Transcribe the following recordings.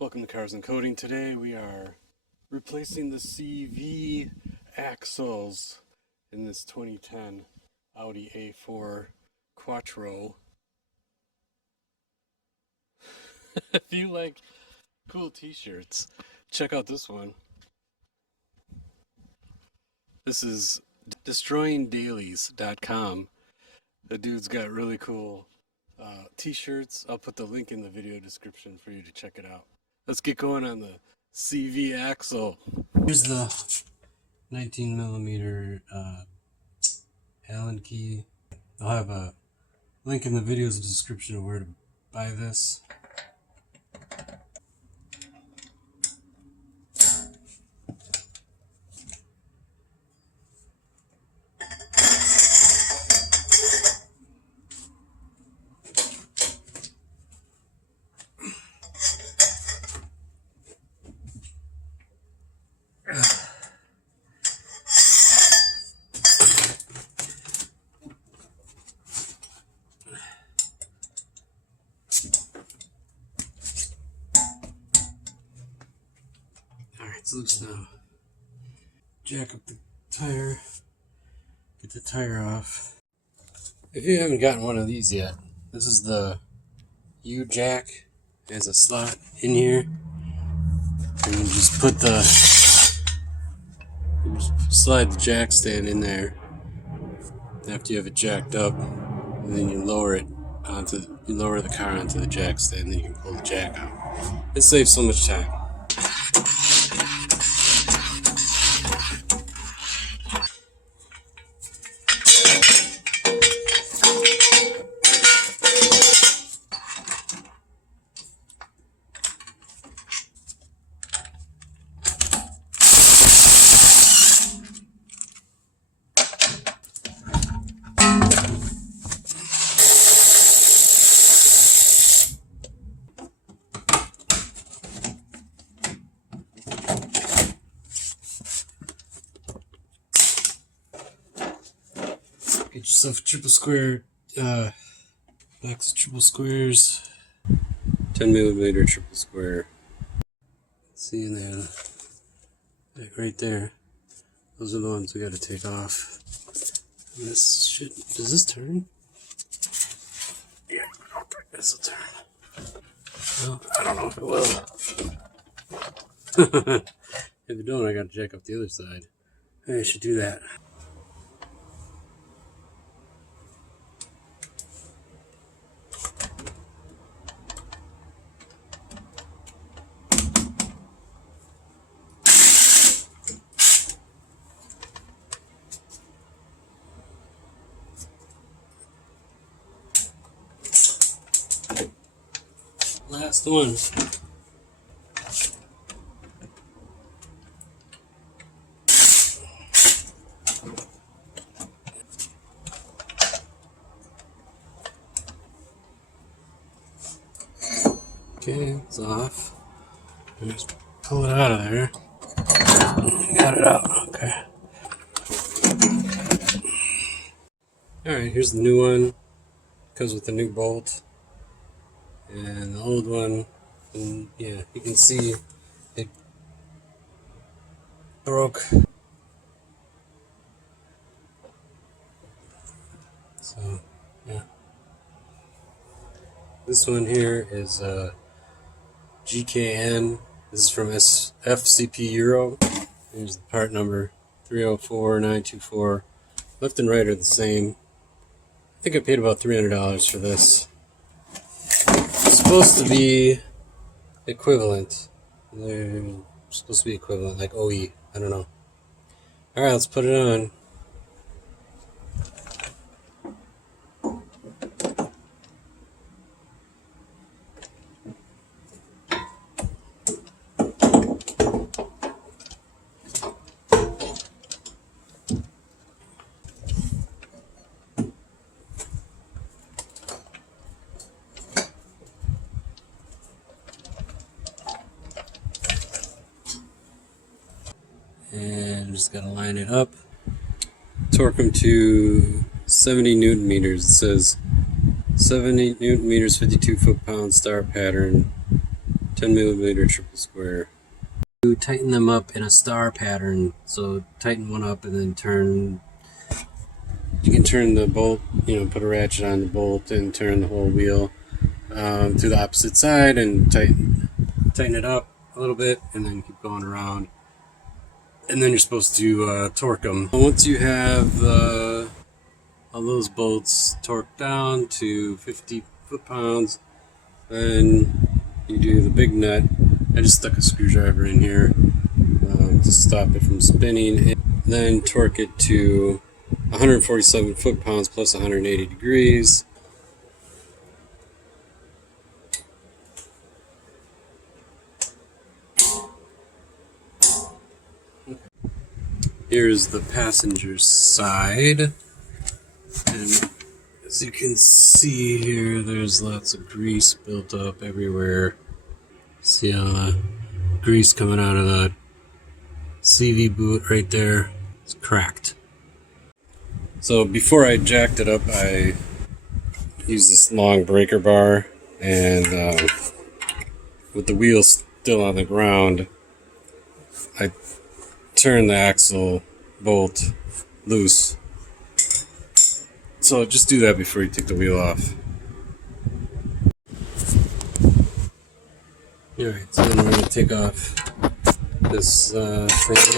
Welcome to Cars and Coding. Today we are replacing the CV axles in this 2010 Audi A4 Quattro. If you like cool t-shirts, check out this one. This is destroyingdailies.com. The dude's got really cool t-shirts. I'll put the link in the video description for you to check it out. Let's get going on the CV axle. Here's the 19 millimeter Allen key. I'll have a link in the video's description of where to buy this. Alright, it's loose now. Jack up the tire, get the tire off. If you haven't gotten one of these yet, this is the U-jack. There's a slot in here. And you just slide the jack stand in there after you have it jacked up, and then you lower the car onto the jack stand, and then you can pull the jack out. It saves so much time. Get yourself a triple square, box of triple squares, 10 millimeter triple square. See in there, like right there. Those are the ones we got to take off. And this should, does this turn? Yeah, I don't think this will turn. Well, I don't know if it will. If it don't, I got to jack up the other side. I should do that. Last one. Okay, it's off. Just pull it out of there. Got it out. Okay. Alright, here's the new one. Comes with the new bolt. And the old one, and yeah, you can see it broke. So, yeah. This one here is GKN. This is from FCP Euro. Here's the part number 304924. Left and right are the same. I think I paid about $300 for this. Supposed to be equivalent. They're supposed to be equivalent, like OE. I don't know. Alright, let's put it on. And just gotta line it up. Torque them to 70 Newton meters. It says 70 Newton meters, 52 foot-pound star pattern, 10mm triple square. You tighten them up in a star pattern, so tighten one up and then turn. You can turn the bolt, put a ratchet on the bolt and turn the whole wheel to the opposite side and tighten it up a little bit and then keep going around. And then you're supposed to torque them. Once you have all those bolts torqued down to 50 foot-pounds, then you do the big nut. I just stuck a screwdriver in here to stop it from spinning, and then torque it to 147 foot-pounds plus 180 degrees. Here's the passenger side, and as you can see here, there's lots of grease built up everywhere. See all the grease coming out of the CV boot right there? It's cracked. So before I jacked it up, I used this long breaker bar, and with the wheel still on the ground, I turned the axle bolt loose. So just do that before you take the wheel off. Alright, so then we're going to take off this thing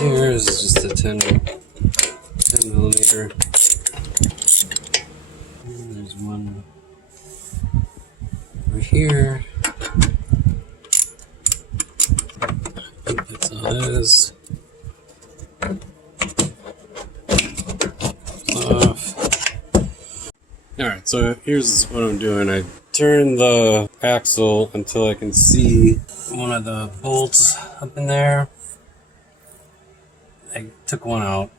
here. This is just a 10mm. And there's one over here. I think that's all that is. Off. Alright, so here's what I'm doing. I turn the axle until I can see one of the bolts up in there. I took one out,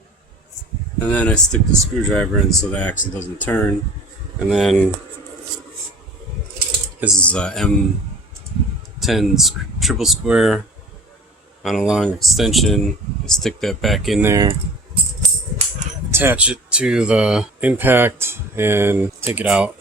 and then I stick the screwdriver in so the axle doesn't turn. And then this is a M10 triple square on a long extension. I stick that back in there, attach it to the impact, and take it out.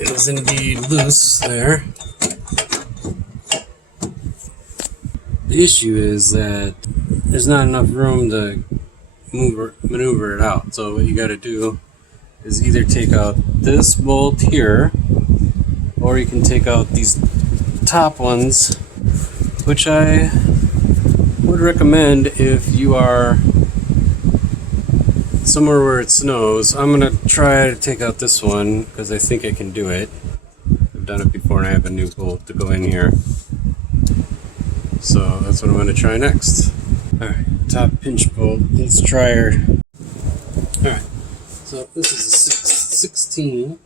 It is indeed loose there. The issue is that there's not enough room to maneuver it out. So what you got to do is either take out this bolt here, or you can take out these top ones, which I would recommend if you are somewhere where it snows. I'm going to try to take out this one because I think I can do it. I've done it before and I have a new bolt to go in here. So that's what I'm going to try next. Alright, top pinch bolt. Let's try her. Alright, so this is a 16.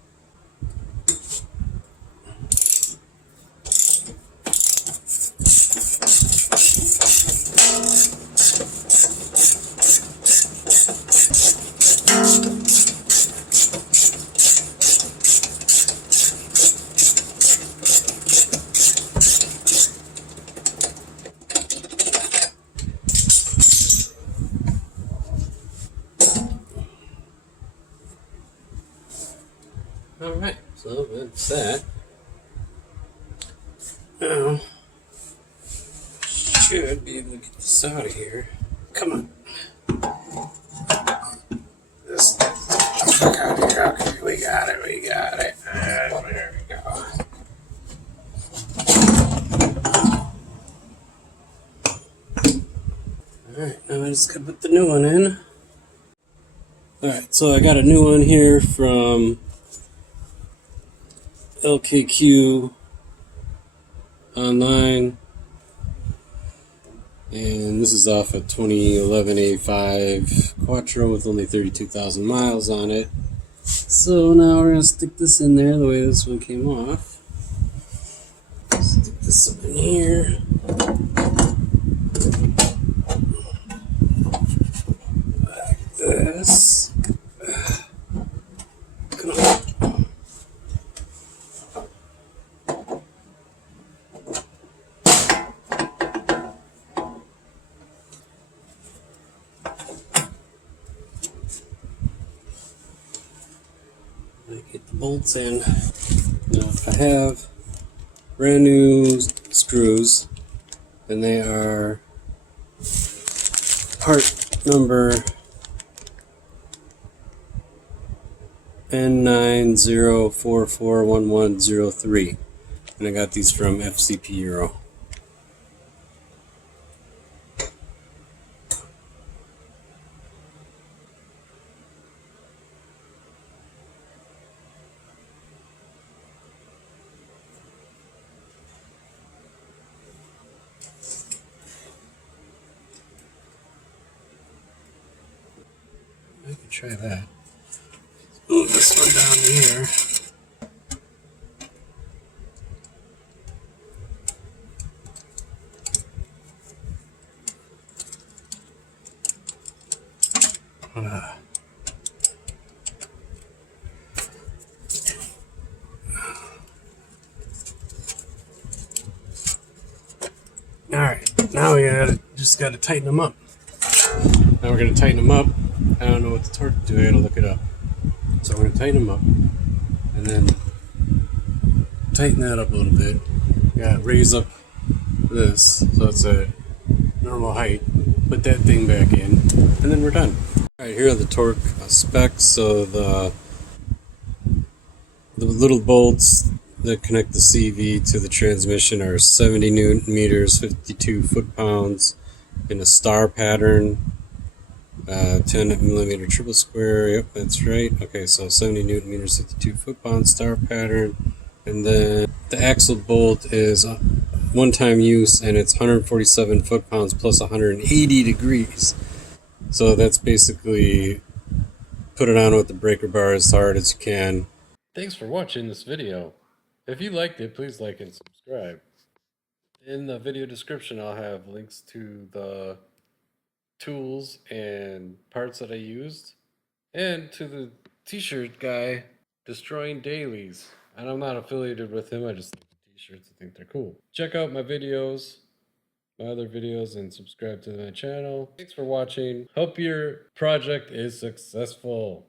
Alright, so that's that. Now, should be able to get this out of here. Come on. This. Okay, we got it. There we go. Alright, now I just gotta put the new one in. Alright, so I got a new one here from LKQ online, and this is off a 2011 A5 Quattro with only 32,000 miles on it. So now we're going to stick this in there the way this one came off. Stick this up in here. This. Come on. Get the bolts in. Now, I have brand new screws, and they are part number N90441103, and I got these from FCP Euro. I could try that. Move this one down here. Alright, now we just gotta tighten them up. Now we're gonna tighten them up. I don't know what the torque to do, I gotta look it up. So we're gonna tighten them up, and then tighten that up a little bit. Yeah, raise up this so it's a normal height. Put that thing back in, and then we're done. Alright, here are the torque specs. So the little bolts that connect the CV to the transmission are 70 Newton meters, 52 foot-pounds in a star pattern, 10 millimeter triple square. Yep, that's right. Okay, so 70 Newton meters, 52 foot-pounds, star pattern. And then the axle bolt is one-time use, and it's 147 foot-pounds plus 180 degrees. So that's basically put it on with the breaker bar as hard as you can. Thanks for watching this video. If you liked it, please like and subscribe. In the video description, I'll have links to the tools and parts that I used, and to the t-shirt guy, Destroying Dailies. And I'm not affiliated with him, I just like the t-shirts, I think they're cool. Check out my videos, my other videos, and subscribe to my channel. Thanks for watching. Hope your project is successful.